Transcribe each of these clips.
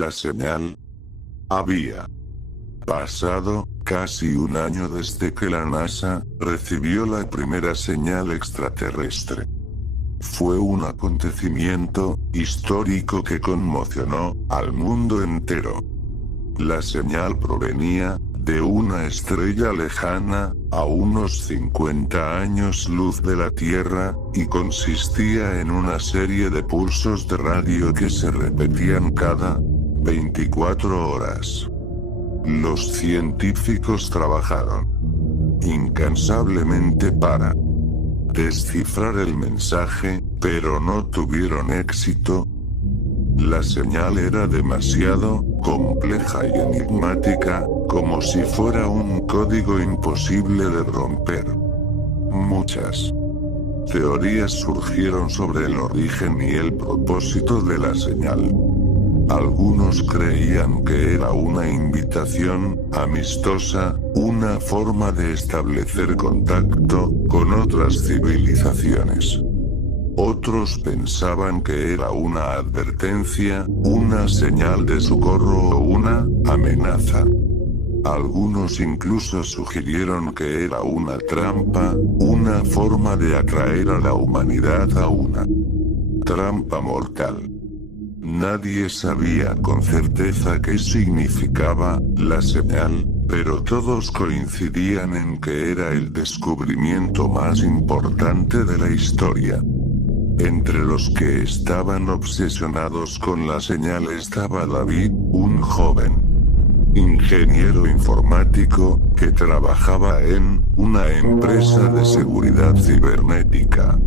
La señal. Había pasado casi un año desde que la NASA recibió la primera señal extraterrestre. Fue un acontecimiento histórico que conmocionó al mundo entero. La señal provenía de una estrella lejana, a unos 50 años luz de la Tierra, y consistía en una serie de pulsos de radio que se repetían cada 24 horas. Los científicos trabajaron incansablemente para descifrar el mensaje, pero no tuvieron éxito. La señal era demasiado compleja y enigmática, como si fuera un código imposible de romper. Muchas teorías surgieron sobre el origen y el propósito de la señal. Algunos creían que era una invitación amistosa, una forma de establecer contacto con otras civilizaciones. Otros pensaban que era una advertencia, una señal de socorro o una amenaza. Algunos incluso sugirieron que era una trampa, una forma de atraer a la humanidad a una trampa mortal. Nadie sabía con certeza qué significaba la señal, pero todos coincidían en que era el descubrimiento más importante de la historia. Entre los que estaban obsesionados con la señal estaba David, un joven ingeniero informático que trabajaba en una empresa de seguridad cibernética.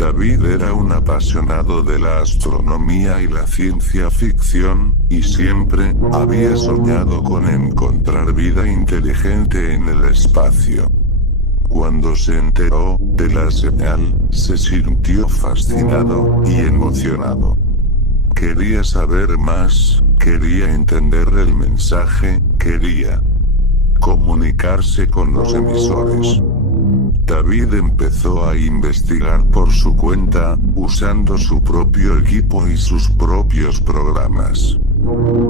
David era un apasionado de la astronomía y la ciencia ficción, y siempre había soñado con encontrar vida inteligente en el espacio. Cuando se enteró de la señal, se sintió fascinado y emocionado. Quería saber más, quería entender el mensaje, quería comunicarse con los emisores. David empezó a investigar por su cuenta, usando su propio equipo y sus propios programas.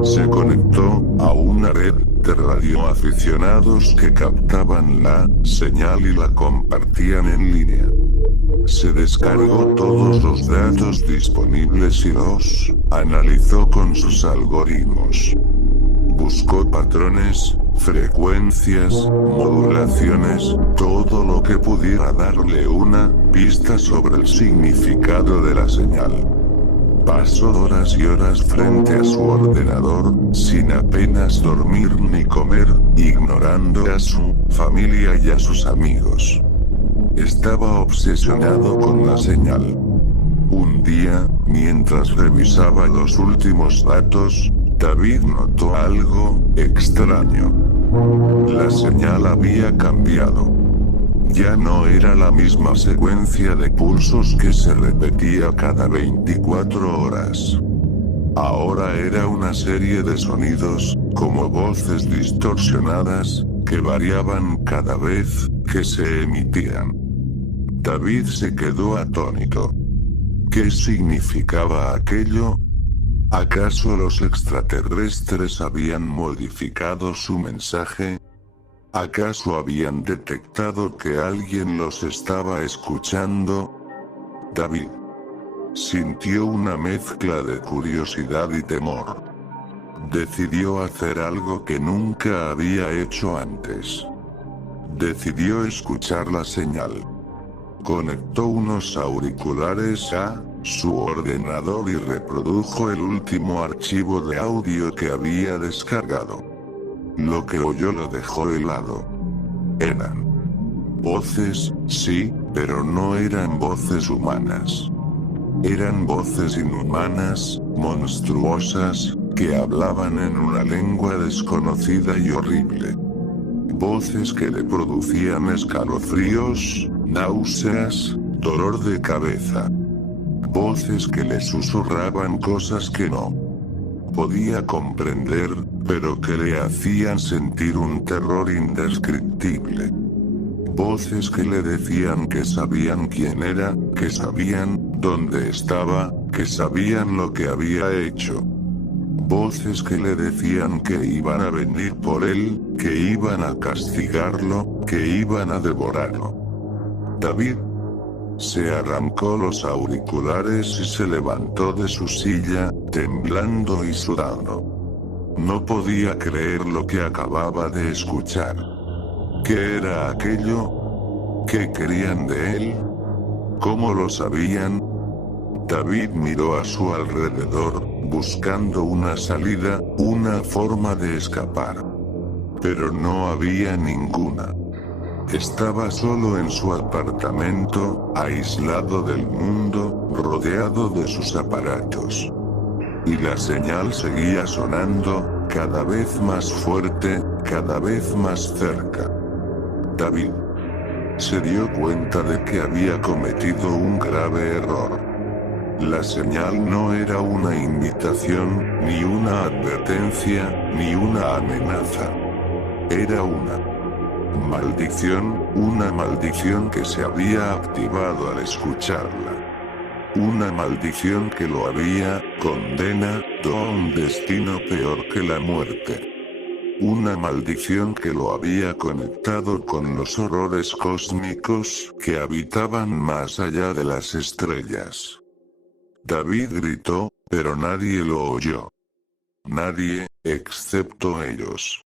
Se conectó a una red de radioaficionados que captaban la señal y la compartían en línea. Se descargó todos los datos disponibles y los analizó con sus algoritmos. Buscó patrones, frecuencias, modulaciones, todo lo que pudiera darle una pista sobre el significado de la señal. Pasó horas y horas frente a su ordenador, sin apenas dormir ni comer, ignorando a su familia y a sus amigos. Estaba obsesionado con la señal. Un día, mientras revisaba los últimos datos, David notó algo extraño. La señal había cambiado. Ya no era la misma secuencia de pulsos que se repetía cada 24 horas. Ahora era una serie de sonidos, como voces distorsionadas, que variaban cada vez que se emitían. David se quedó atónito. ¿Qué significaba aquello? ¿Acaso los extraterrestres habían modificado su mensaje? ¿Acaso habían detectado que alguien los estaba escuchando? David sintió una mezcla de curiosidad y temor. Decidió hacer algo que nunca había hecho antes. Decidió escuchar la señal. Conectó unos auriculares a su ordenador y reprodujo el último archivo de audio que había descargado. Lo que oyó lo dejó helado. Eran voces, sí, pero no eran voces humanas. Eran voces inhumanas, monstruosas, que hablaban en una lengua desconocida y horrible. Voces que le producían escalofríos, náuseas, dolor de cabeza. Voces que le susurraban cosas que no podía comprender, pero que le hacían sentir un terror indescriptible. Voces que le decían que sabían quién era, que sabían dónde estaba, que sabían lo que había hecho. voces que le decían que iban a venir por él, que iban a castigarlo, que iban a devorarlo. David se arrancó los auriculares y se levantó de su silla, temblando y sudando. No podía creer lo que acababa de escuchar. ¿Qué era aquello? ¿Qué querían de él? ¿Cómo lo sabían? David miró a su alrededor, buscando una salida, una forma de escapar. Pero no había ninguna. Estaba solo en su apartamento, aislado del mundo, rodeado de sus aparatos. Y la señal seguía sonando, cada vez más fuerte, cada vez más cerca. David se dio cuenta de que había cometido un grave error. La señal no era una invitación, ni una advertencia, ni una amenaza. Era una maldición que se había activado al escucharla. Una maldición que lo había condenado a un destino peor que la muerte. Una maldición que lo había conectado con los horrores cósmicos que habitaban más allá de las estrellas. David gritó, pero nadie lo oyó. Nadie, excepto ellos.